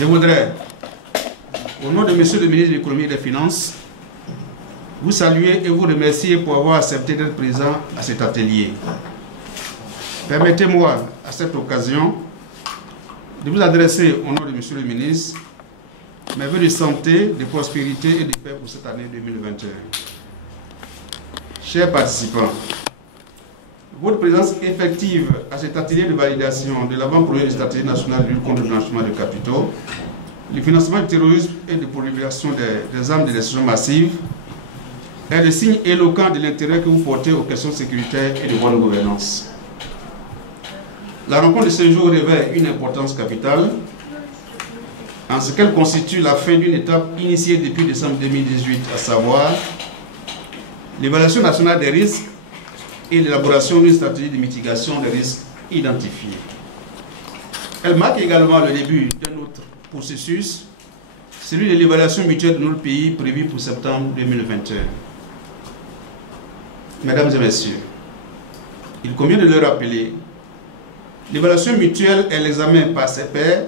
Je voudrais, au nom de Monsieur le ministre de l'Économie et des Finances, vous saluer et vous remercier pour avoir accepté d'être présent à cet atelier. Permettez-moi, à cette occasion, de vous adresser, au nom de Monsieur le ministre, mes vœux de santé, de prospérité et de paix pour cette année 2021. Chers participants, votre présence effective à cet atelier de validation de l'avant-projet de stratégie nationale de lutte contre le blanchiment de capitaux, le financement du terrorisme et de prolifération des armes de destruction massive est le signe éloquent de l'intérêt que vous portez aux questions sécuritaires et de bonne gouvernance. La rencontre de ce jour revêt une importance capitale en ce qu'elle constitue la fin d'une étape initiée depuis décembre 2018, à savoir l'évaluation nationale des risques et l'élaboration d'une stratégie de mitigation des risques identifiés. Elle marque également le début d'un autre processus, celui de l'évaluation mutuelle de notre pays prévu pour septembre 2021. Mesdames et messieurs, il convient de le rappeler, l'évaluation mutuelle est l'examen par ses pairs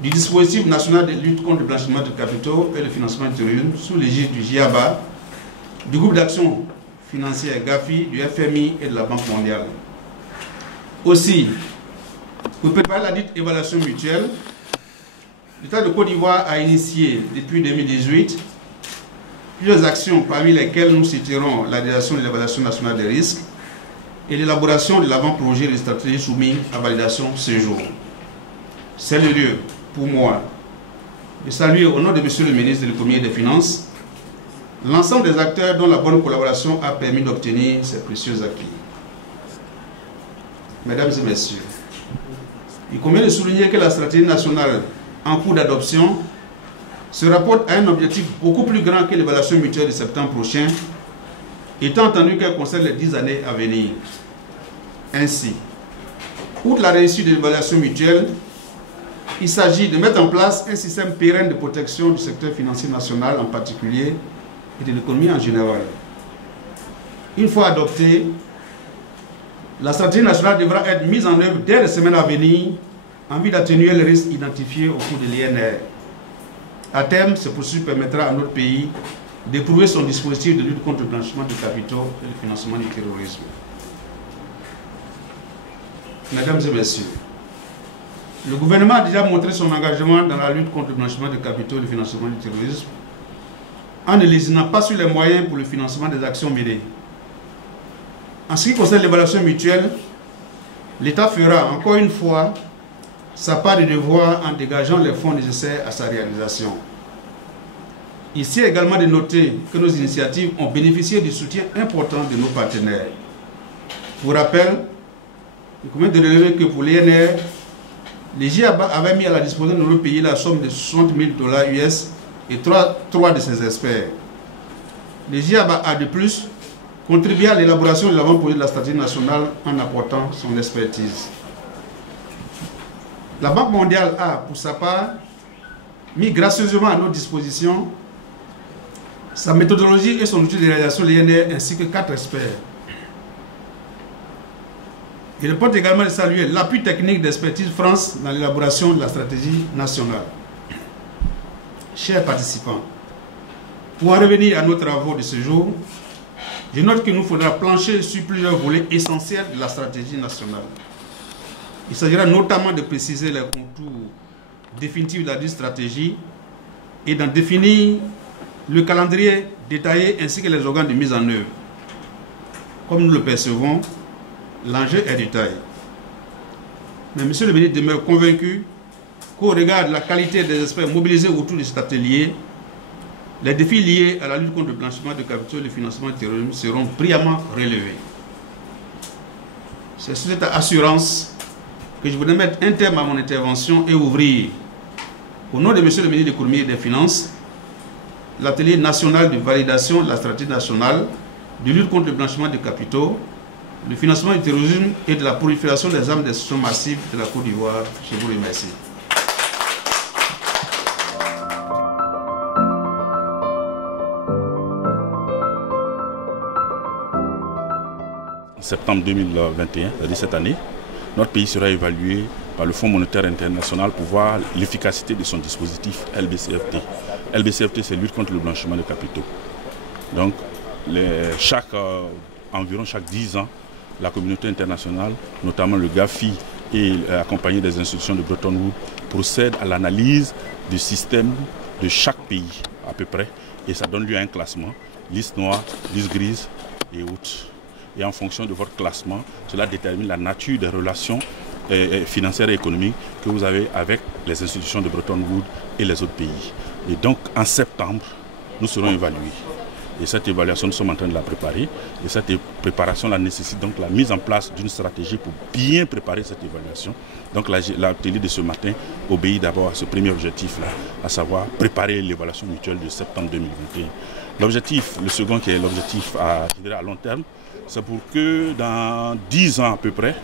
du dispositif national de lutte contre le blanchiment de capitaux et le financement du terrorisme sous l'égide du GIABA, du groupe d'action financière GAFI, du FMI et de la Banque mondiale. Aussi, pour préparer la dite évaluation mutuelle, l'État de Côte d'Ivoire a initié depuis 2018 plusieurs actions parmi lesquelles nous citerons la réalisation de l'évaluation nationale des risques et l'élaboration de l'avant-projet de stratégie soumis à validation ce jour. C'est le lieu pour moi de saluer au nom de Monsieur le ministre de l'Économie et des Finances l'ensemble des acteurs dont la bonne collaboration a permis d'obtenir ces précieux acquis. Mesdames et messieurs, il convient de souligner que la stratégie nationale en cours d'adoption se rapporte à un objectif beaucoup plus grand que l'évaluation mutuelle de septembre prochain, étant entendu qu'elle concerne les 10 années à venir. Ainsi, outre la réussite de l'évaluation mutuelle, il s'agit de mettre en place un système pérenne de protection du secteur financier national en particulier et de l'économie en général. Une fois adoptée, la stratégie nationale devra être mise en œuvre dès les semaines à venir en vue d'atténuer les risques identifiés au cours de l'INR. À terme, ce processus permettra à notre pays d'éprouver son dispositif de lutte contre le blanchiment de capitaux et le financement du terrorisme. Mesdames et messieurs, le gouvernement a déjà montré son engagement dans la lutte contre le blanchiment de capitaux et le financement du terrorisme en ne lésinant pas sur les moyens pour le financement des actions menées. En ce qui concerne l'évaluation mutuelle, l'État fera encore une fois sa part de devoir en dégageant les fonds nécessaires à sa réalisation. Ici également de noter que nos initiatives ont bénéficié du soutien important de nos partenaires. Pour rappel, il convient de relever que pour l'INR, les GIABA avaient mis à la disposition de notre pays la somme de 60 000 $ US et trois de ses experts. Les GIABA a de plus contribué à l'élaboration de l'avant-projet de la stratégie nationale en apportant son expertise. La Banque mondiale a, pour sa part, mis gracieusement à notre disposition sa méthodologie et son outil de réalisation de l'INR ainsi que 4 experts. Il importe également de saluer l'appui technique d'Expertise France dans l'élaboration de la stratégie nationale. Chers participants, pour en revenir à nos travaux de ce jour, je note qu'il nous faudra plancher sur plusieurs volets essentiels de la stratégie nationale. Il s'agira notamment de préciser les contours définitifs de la stratégie et d'en définir le calendrier détaillé ainsi que les organes de mise en œuvre. Comme nous le percevons, l'enjeu est de taille. Mais Monsieur le ministre demeure convaincu qu'au regard de la qualité des experts mobilisés autour de cet atelier, les défis liés à la lutte contre le blanchiment de capitaux et le financement du terrorisme seront brillamment relevés. C'est sous cette assurance que je voudrais mettre un terme à mon intervention et ouvrir, au nom de Monsieur le ministre de l'Économie et des Finances, l'atelier national de validation de la stratégie nationale de lutte contre le blanchiment de capitaux, le financement du terrorisme et de la prolifération des armes de destruction massive de la Côte d'Ivoire. Je vous remercie. En septembre 2021, c'est-à-dire cette année, notre pays sera évalué par le Fonds monétaire international pour voir l'efficacité de son dispositif LBCFT. LBCFT, c'est lutte contre le blanchiment de capitaux. Donc, environ chaque 10 ans, la communauté internationale, notamment le GAFI et accompagné des institutions de Bretton Woods, procède à l'analyse du système de chaque pays, à peu près, et ça donne lieu à un classement, liste noire, liste grise et autres. Et en fonction de votre classement, cela détermine la nature des relations financières et économiques que vous avez avec les institutions de Bretton Woods et les autres pays. Et donc, en septembre, nous serons évalués. Et cette évaluation, nous sommes en train de la préparer. Et cette préparation nécessite donc la mise en place d'une stratégie pour bien préparer cette évaluation. Donc l'atelier de ce matin obéit d'abord à ce premier objectif-là, à savoir préparer l'évaluation mutuelle de septembre 2021. L'objectif, le second qui est l'objectif à long terme, c'est pour que dans 10 ans à peu près,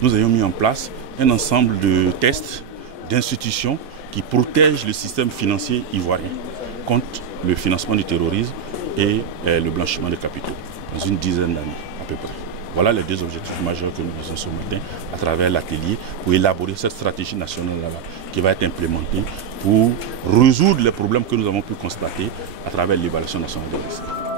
nous ayons mis en place un ensemble de tests, d'institutions qui protègent le système financier ivoirien contre le financement du terrorisme et le blanchiment de capitaux, dans une dizaine d'années à peu près. Voilà les deux objectifs majeurs que nous visons ce matin à travers l'atelier pour élaborer cette stratégie nationale-là qui va être implémentée pour résoudre les problèmes que nous avons pu constater à travers l'évaluation nationale des risques.